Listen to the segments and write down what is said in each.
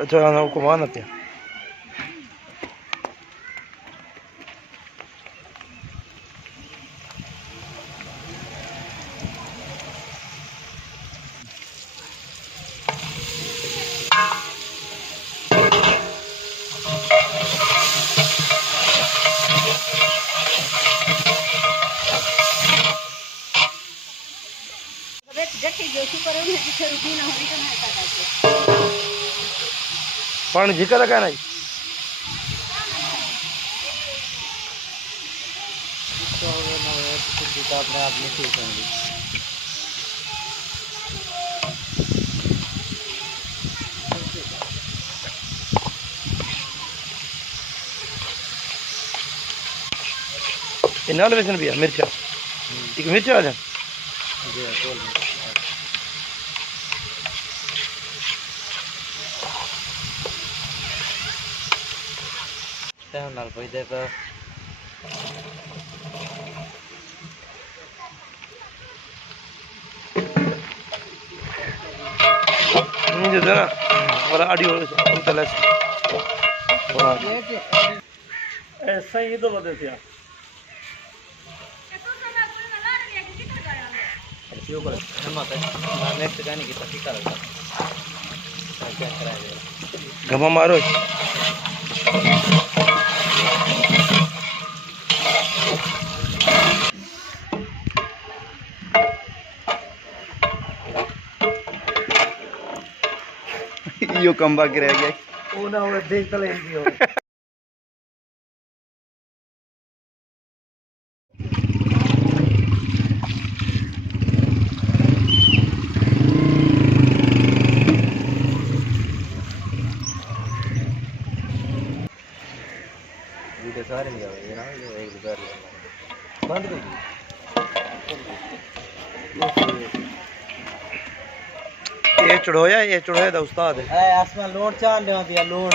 अच्छा ना को मान आते पानी झिका लगा नहीं अपने आप में ठीक होंगे। नाल वेसन भी है मिर्चा एक मिर्चा आ जाए नाल भाई दे पर जो ना वाला ऑडियो उतला ऐसा ही तो बता दिया यो कर हम आता है नेक्स्ट गाने की तक कर क्या कराएगा घमा मारो यो कम बाकी रह गया ओ ना वो देख तो लेंगी हो वीडियो सारे नहीं आवे ना ये एक बार बंद कर दी ये चढ़ोया दा उस्ताद है आसमान लोन चाल ले दिया लोन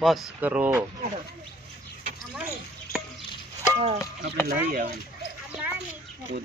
बस करो अपने लाई है खुद